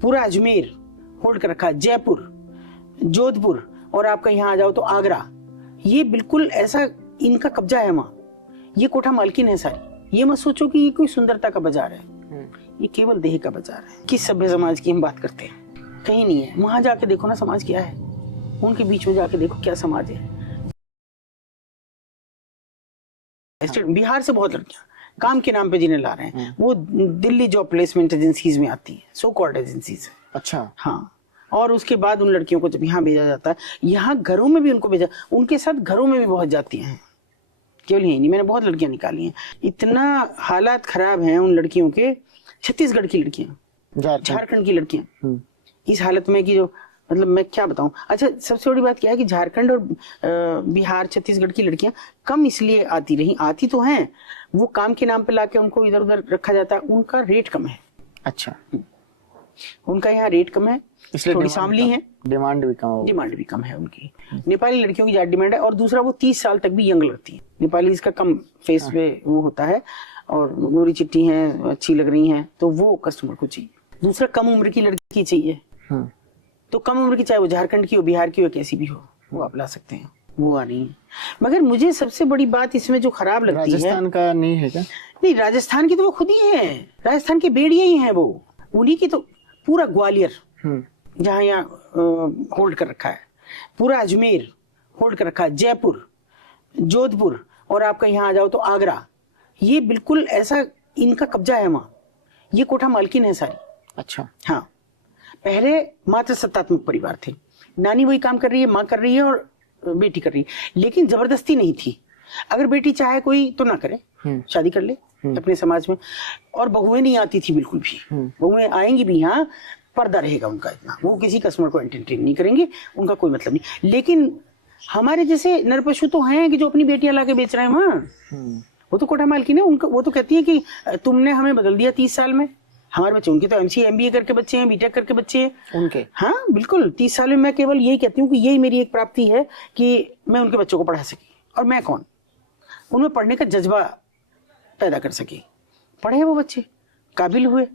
पूरा अजमेर होल्ड कर रखा है, जयपुर, जोधपुर, और आपका यहाँ आ जाओ तो आगरा। ये बिल्कुल ऐसा इनका कब्जा है वहाँ। ये कोठा मालकिन है सारी। ये मत सोचो कि ये कोई सुंदरता का बाजार है, ये केवल देह का बाजार है। किस सभ्य समाज की हम बात करते हैं? कहीं नहीं है। वहां जाके देखो ना समाज क्या है, उनके बीच में जाके देखो क्या समाज है। बिहार से बहुत लड़कियां काम के नाम पे जिन्हें ला रहे हैं, वो दिल्ली जॉब प्लेसमेंट एजेंसीज में आती है, सो कॉल्ड एजेंसीज। अच्छा। हाँ, और उसके बाद उन लड़कियों को जब यहाँ भेजा जाता है, यहाँ घरों में भी उनको भेजा, उनके साथ घरों में भी बहुत जाती हैं, केवल यही नहीं, मैंने बहुत लड़कियां निकाली हैं। इतना हालात खराब हैं उन लड़कियों के। छत्तीसगढ़ की लड़कियां, झारखंड की लड़कियां इस हालत में कि जो मतलब मैं क्या बताऊं। अच्छा, सबसे बड़ी बात क्या है कि झारखंड और बिहार, छत्तीसगढ़ की लड़कियां कम इसलिए आती रही, आती तो हैं, वो काम के नाम पे लाके उनको इधर उधर रखा जाता है, उनका रेट कम है। अच्छा, उनका यहाँ रेट कम है, इसलिए थोड़ी सांवली है, डिमांड भी कम है उनकी। नेपाली लड़कियों की ज्यादा डिमांड है, और दूसरा वो 30 साल तक भी यंग लगती है। नेपाली इसका कम फेस पे वो होता है, और गोरी चिट्टी हैं, अच्छी लग रही हैं, तो वो कस्टमर को चाहिए। दूसरा कम उम्र की लड़की चाहिए, तो कम उम्र की, चाहे वो झारखंड की हो, बिहार की हो, कैसी भी हो, वो आप ला सकते हैं, वो आ रही है। मगर मुझे सबसे बड़ी बात इसमें जो खराब लगती है, राजस्थान का नहीं है क्या? नहीं, राजस्थान की तो वो खुद ही है, राजस्थान के बेड़िया ही है वो, उन्हीं की तो पूरा ग्वालियर जहाँ यहाँ होल्ड कर रखा है, पूरा अजमेर होल्ड कर रखा है, जयपुर, जोधपुर, और आपका यहाँ आ जाओ तो आगरा। ये बिल्कुल ऐसा इनका कब्जा है वहाँ। ये कोठा मालकिन है सारी। अच्छा। हाँ, पहले मात्र सत्तात्मक परिवार थे, नानी वही काम कर रही है, माँ कर रही है और बेटी कर रही है, लेकिन जबरदस्ती नहीं थी। अगर बेटी चाहे कोई तो ना करे, शादी कर ले अपने समाज में। और बहुएं नहीं आती थी बिल्कुल भी, बहुएं आएंगी भी, यहाँ पर्दा रहेगा उनका इतना, वो किसी कस्टमर को एंटरटेन नहीं करेंगे, उनका कोई मतलब नहीं। लेकिन हमारे जैसे नरपशु तो हैं कि जो अपनी बेटियां लाके बेच रहे हैं वहाँ, वो तो कोठा मालकिन है उनका। वो तो कहती है कि तुमने हमें बदल दिया 30 साल में। हमारे बच्चे, उनके तो एमसीए एमबीए करके बच्चे हैं, बीटेक करके बच्चे हैं उनके। हाँ बिल्कुल, 30 साल में मैं केवल यही कहती हूँ कि यही मेरी एक प्राप्ति है कि मैं उनके बच्चों को पढ़ा सकी। और मैं कौन, उनमें पढ़ने का जज्बा पैदा कर सकी। पढ़े वो बच्चे, काबिल हुए।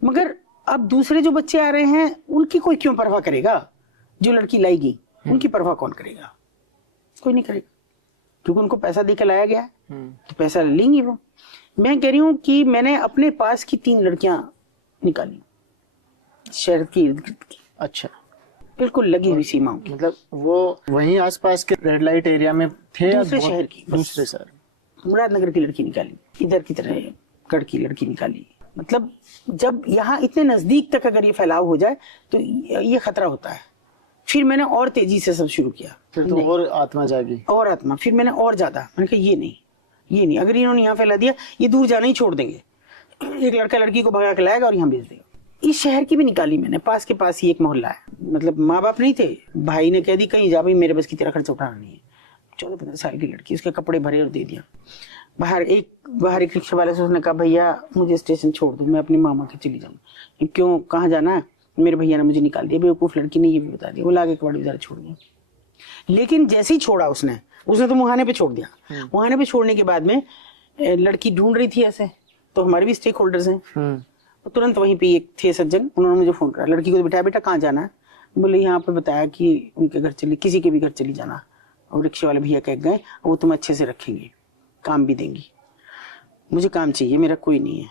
मगर अब दूसरे जो बच्चे आ रहे हैं, उनकी कोई क्यों परवाह करेगा? जो लड़की लाएगी उनकी परवाह कौन करेगा? कोई नहीं करेगा, क्योंकि उनको पैसा देकर लाया गया है, तो पैसा लेंगी वो। मैं कह रही हूँ कि मैंने अपने पास की 3 लड़कियां निकाली शहर की इर्द गिर्द की। अच्छा, बिल्कुल लगी हुई सीमाओं की। मतलब वो वहीं आसपास के रेड लाइट एरिया में थे? दूसरे शहर की, दूसरे शहर, मुरादनगर की लड़की निकाली, इधर की तरह गढ़ की लड़की निकाली। मतलब जब यहाँ इतने नजदीक तक अगर ये फैलाव हो जाए तो ये खतरा होता है। फिर मैंने और तेजी से सब शुरू किया, फिर तो और आत्मा जागी, और आत्मा। फिर मैंने और ज्यादा, मैंने कहा ये नहीं, अगर इन्होंने यहाँ फैला दिया, ये दूर जाना ही छोड़ देंगे। एक लड़का लड़की को भगा के लाएगा और यहाँ भेज देगा। इस शहर की भी निकाली मैंने, पास के पास ही एक मोहल्ला है। मतलब माँ बाप नहीं थे, भाई ने कह दी कहीं जा भाई, मेरे बस की तेरा खर्चा उठाना नहीं है। 14-15 साल की लड़की, उसके कपड़े भरे और दे दिया। बाहर एक रिक्शा वाले से उसने कहा, भैया मुझे स्टेशन छोड़ दो, मैं अपनी मामा के चली जाऊँ। क्यों, कहाँ जाना है? मेरे भैया ने मुझे निकाल दिया। बेवकूफ लड़की ने ये भी बता दिया। वो लाके कबाड़ी बाजार छोड़ दिया। लेकिन जैसे ही छोड़ा उसने तो मुहाने पे छोड़ दिया। मुहाने पे छोड़ने के बाद में लड़की ढूंढ रही थी ऐसे, तो हमारे भी स्टेक होल्डर्स हैं, तो तुरंत वहीं पे एक थे सज्जन, उन्होंने मुझे फोन करा, लड़की को बिठाया, बेटा कहाँ जाना है? बोले यहाँ पे बताया कि उनके घर चली, किसी के भी घर चली जाना, और रिक्शे वाले भैया कह गए वो तुम अच्छे से रखेंगे, काम भी देंगी। मुझे काम चाहिए, मेरा कोई नहीं है।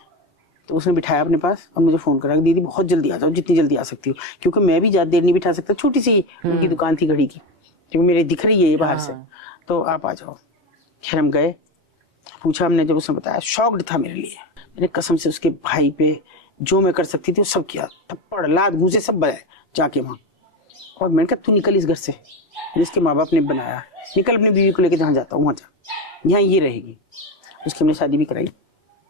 तो उसने बिठाया अपने पास और मुझे फोन करा, दीदी बहुत जल्दी आ जाओ, जितनी जल्दी आ सकती हो, क्योंकि मैं भी ज्यादा देर नहीं बिठा सकता। छोटी सी उनकी दुकान थी घड़ी की, क्योंकि मेरे दिख रही है ये बाहर से, तो आप आ जाओ। खैर हम गए, पूछा हमने, जब उसने बताया शॉक्ड था मेरे लिए। मैंने कसम से उसके भाई पे जो मैं कर सकती थी वो सब किया, थप्पड़ लात घूसे सब बजाए जाके वहां। और मैंने कहा तू निकल इस घर से, जिसके माँ बाप ने बनाया, निकल अपनी बीवी को लेके जहाँ जाता हूँ वहां जा, यहाँ ये रहेगी। उसकी हमने शादी भी कराई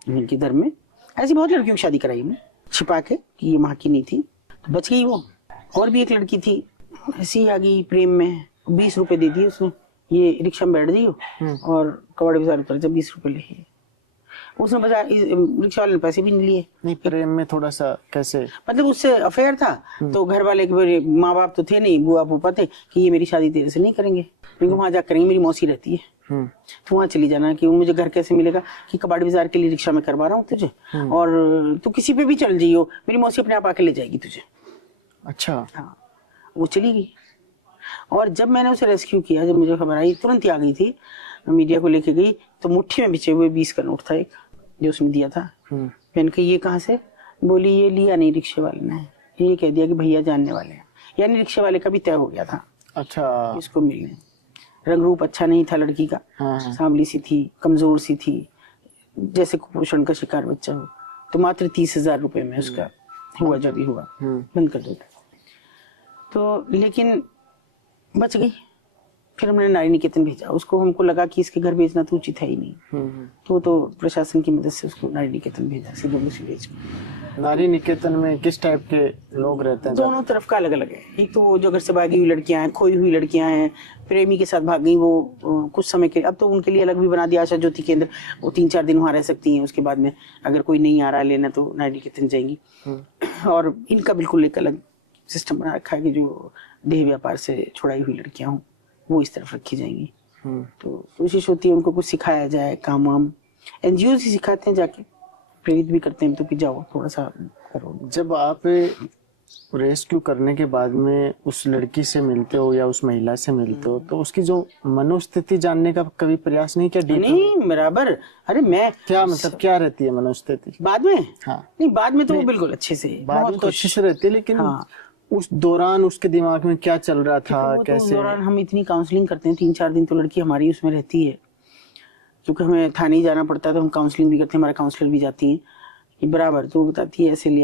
उनके घर में। ऐसी बहुत लड़कियों की शादी कराई हमने छिपा के कि ये माँ की नहीं थी, तो बच गई वो। और भी एक लड़की थी ऐसी आ गई प्रेम में, 20 रुपए दे दिए उसने, ये रिक्शा में बैठ जाइयो और कबाड़ी बाजार उतर जा, 20 रुपए ले। उसने बाजार रिक्शा वाले ने पैसे भी नहीं लिए। नहीं, प्रेम में थोड़ा सा कैसे, मतलब उससे अफेयर था, तो घर वाले के माँ बाप तो थे नहीं, बुआ फूफा थे कि ये मेरी शादी तेरे से नहीं करेंगे, क्योंकि वहां जा करेंगे, मेरी मौसी रहती है। तो वहाँ चली जाना कि मुझे घर कैसे मिलेगा, कि कबाड़ी बाजार के लिए रिक्शा में करवा रहा हूँ तुझे, और तू किसी पे भी चल जाइयो, मेरी मौसी अपने आप आके ले जाएगी तुझे। अच्छा। हाँ, वो चली गई। और जब मैंने उसे रेस्क्यू किया, जब मुझे खबर आई, तुरंत ही आ गई थी, मीडिया को लेके गई, तो मुट्ठी में बिछे हुए 20 का नोट था एक, जो उसने दिया था। मैंने कहा ये कहाँ से? बोली ये लिया नहीं रिक्शे वाले ने, ये कह दिया कि भैया जानने वाले हैं, यानी रिक्शे वाले का भी तय हो गया था अच्छा इसको मिलने। रंग रूप अच्छा नहीं था लड़की का, सांवली सी थी, कमजोर सी थी, जैसे कुपोषण का शिकार बच्चा हो। तो मात्र 30,000 रुपए में उसका हुआ जो भी हुआ, बंद कर देता। तो लेकिन बच गई। फिर हमने नारी निकेतन भेजा उसको, हमको लगा कि इसके घर भेजना तो उचित है ही नहीं, तो प्रशासन की मदद से उसको नारी निकेतन भेजा, सीधे भेज। नारी निकेतन में किस टाइप के लोग रहते हैं? दोनों तरफ का अलग अलग है। एक तो वो जो घर से भागी हुई लड़कियां हैं, खोई हुई लड़कियां हैं, प्रेमी के साथ भाग गई वो कुछ समय के, अब तो उनके लिए अलग भी बना दिया आशा ज्योति केंद्र, वो 3-4 दिन वहां रह सकती हैं, उसके बाद में अगर कोई नहीं आ रहा लेना तो नारी निकेतन जाएंगी। और इनका बिल्कुल एक अलग सिस्टम बना रखा है कि जो देह व्यापार से छुड़ाई हुई लड़कियां हों वो इस तरफ रखी जाएंगी। तो कोशिश होती है उनको कुछ सिखाया जाए, काम वाम NGO ही सिखाते हैं, जाके प्रेरित भी करते हैं, तो कि जाओ थोड़ा सा करो। जब आप रेस्क्यू करने के बाद में उस लड़की से मिलते हो या उस महिला से मिलते हो, तो उसकी जो मनोस्थिति जानने का कभी प्रयास नहीं किया? नहीं बराबर। अरे मैं क्या मतलब क्या रहती है मनोस्थिति बाद में? हाँ नहीं, बाद में तो वो बिल्कुल अच्छे से, बाद में तो अच्छे से रहती है, लेकिन हाँ। उस दौरान उसके दिमाग में क्या चल रहा था, तो कैसे? उस दौरान हम इतनी काउंसलिंग करते हैं, 3-4 दिन तो लड़की हमारी उसमें रहती है, क्योंकि हमें थाने ही जाना पड़ता है, तो हम काउंसलिंग भी करते हैं, हमारे काउंसलर भी जाती हैं कि बराबर। तो बताती है ऐसे ले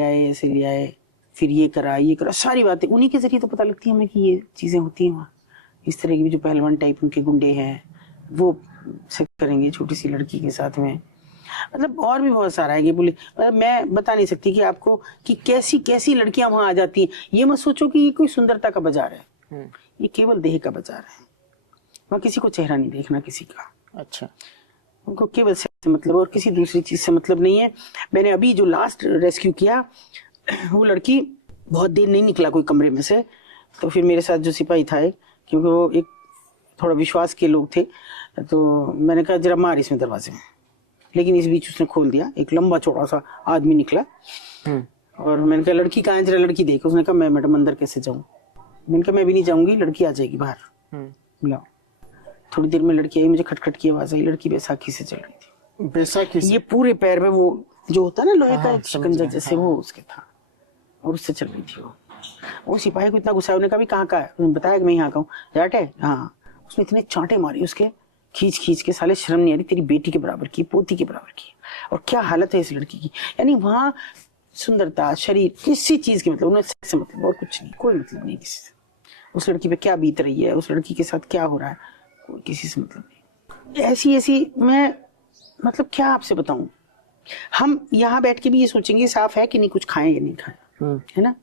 आए, फिर ये करा, सारी बातें उन्हीं के जरिए तो पता लगती है हमें कि ये चीजें होती हैं वहाँ। इस तरह की भी जो पहलवान टाइप उनके गुंडे हैं वो से करेंगे छोटी सी लड़की के साथ में, मतलब और भी बहुत सारा है कि बोले, मतलब मैं बता नहीं सकती कि आपको कि कैसी कैसी लड़कियां वहां आ जाती हैं। ये मत सोचो कि ये कोई सुंदरता का बाजार है, ये केवल देह का बाजार है। वहाँ किसी को चेहरा नहीं देखना किसी का। अच्छा, उनको केवल सेक्स से मतलब और किसी दूसरी चीज से मतलब नहीं है। मैंने अभी जो लास्ट रेस्क्यू किया, वो लड़की बहुत देर नहीं निकला कोई कमरे में से, तो फिर मेरे साथ जो सिपाही था एक, क्योंकि वो एक थोड़ा विश्वास के लोग थे, तो मैंने कहा जरा मार इसमें दरवाजे में, लेकिन इस बीच उसने खोल दिया। एक लंबा चौड़ा सा आदमी निकला और मैंने कहा लड़की कहाँ है, जरा लड़की देख। उसने कहा मैं मैडम अंदर कैसे जाऊँ? मैंने कहा मैं भी नहीं जाऊंगी, लड़की आ जाएगी बाहर। बुलाओ। थोड़ी देर में लड़की आई, मुझे खटखट की आवाज आई, लड़की बैसाखी से चल रही थी। बैसाखी से? ये पूरे पैर में वो जो होता है ना लोहे का शिकंजा जैसे, वो उसके था और उससे चल रही थी वो सिपाही को इतना गुस्सा, उन्होंने कहा कहाँ का है? उसने बताया कि मैं यहाँ का हूँ। जाट है? हाँ। उसने इतने चांटे मारी उसके, खींच के, साले शर्म नहीं आ रही? तेरी बेटी के बराबर की, पोती के बराबर की, और क्या हालत है इस लड़की की। यानी वहाँ सुंदरता, शरीर, किसी चीज की मतलब, उन्हें सेक्स से मतलब और कुछ नहीं, कोई मतलब नहीं किसी से। उस लड़की पे क्या बीत रही है, उस लड़की के साथ क्या हो रहा है, कोई किसी से मतलब नहीं। ऐसी मैं मतलब क्या आपसे बताऊं। हम यहाँ बैठ के भी ये सोचेंगे साफ है कि नहीं, कुछ खाएं या नहीं खाएं, है ना।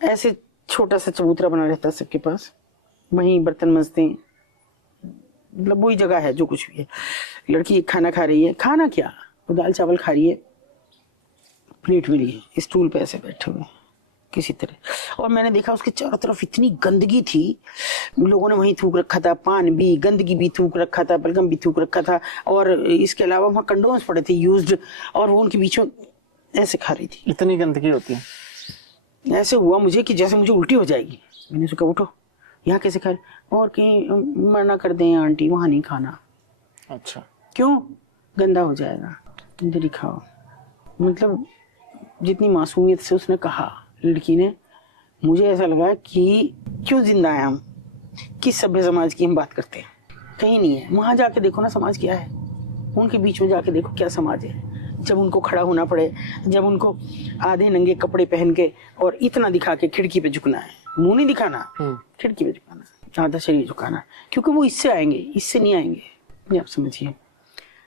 ऐसे छोटा सा चबूतरा बना रहता है सबके पास, वहीं बर्तन मजते हैं, मतलब वही जगह है जो कुछ भी है। लड़की खाना खा रही है, खाना क्या, वो दाल चावल खा रही है, प्लेट में लिए स्टूल पे ऐसे बैठे हुए किसी तरह। और मैंने देखा उसके चारों तरफ इतनी गंदगी थी, लोगों ने वहीं थूक रखा था, पान भी, गंदगी भी थूक रखा था, बलगम भी थूक रखा था, और इसके अलावा वहाँ कंडोम्स पड़े थे यूज्ड, और वो उनके बीच में ऐसे खा रही थी। इतनी गंदगी होती है? ऐसे हुआ मुझे कि जैसे मुझे उल्टी हो जाएगी। मैंने उसको कहा उठो, यहाँ कैसे खा रहे? और कहीं मना कर दें आंटी, वहाँ नहीं खाना। अच्छा, क्यों? गंदा हो जाएगा, इधर ही खाओ। मतलब जितनी मासूमियत से उसने कहा लड़की ने, मुझे ऐसा लगा कि क्यों जिंदा है हम, किस सभ्य समाज की हम बात करते हैं, कहीं नहीं है। वहां जाके देखो ना समाज क्या है, उनके बीच में जाके देखो क्या समाज है। जब उनको खड़ा होना पड़े, जब उनको आधे नंगे कपड़े पहन के और इतना दिखा के खिड़की पे झुकना है, मुंह नहीं दिखाना, खिड़की पे झुकाना, आधा शरीर झुकाना, क्योंकि वो इससे आएंगे, इससे नहीं आएंगे, ये आप समझिए।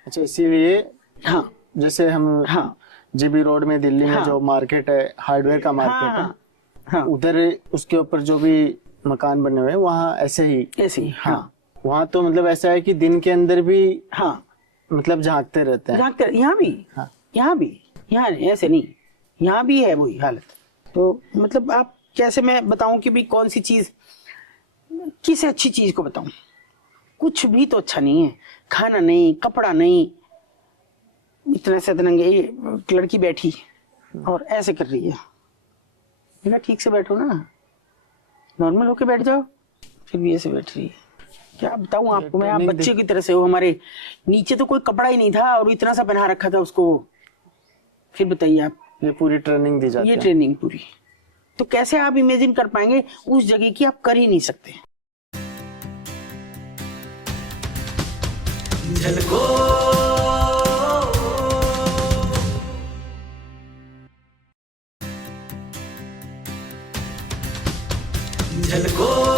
अच्छा, इसीलिए हाँ, जैसे हम हाँ जीबी रोड में दिल्ली में जो मार्केट है, हार्डवेयर का मार्केट है, हाँ, उधर उसके ऊपर जो भी मकान बने हुए हैं वहाँ ऐसे ही हाँ, वहाँ तो मतलब ऐसा है कि दिन के अंदर भी हाँ मतलब झांकते रहते हैं। यहाँ भी, हाँ, यहाँ ऐसे नहीं, यहाँ भी है वही हालत। तो मतलब आप कैसे मैं बताऊं कि भी कौन सी चीज, किस अच्छी चीज को बताऊं। कुछ भी तो अच्छा नहीं है, खाना नहीं, कपड़ा नहीं, इतना सदनंगे। ये लड़की बैठी और ऐसे कर रही है, मैंने ठीक से बैठो ना, नॉर्मल होके बैठ जाओ, फिर भी ऐसे बैठ रही है। क्या बताऊं आपको मैं, आप बच्चे की तरह से हो। हमारे नीचे तो कोई कपड़ा ही नहीं था और इतना सा पहना रखा था उसको। फिर बताइए आप, ये पूरी ट्रेनिंग दी जाती ये है। ट्रेनिंग पूरी, तो कैसे आप इमेजिन कर पाएंगे उस जगह की? आप कर ही नहीं सकते। झलको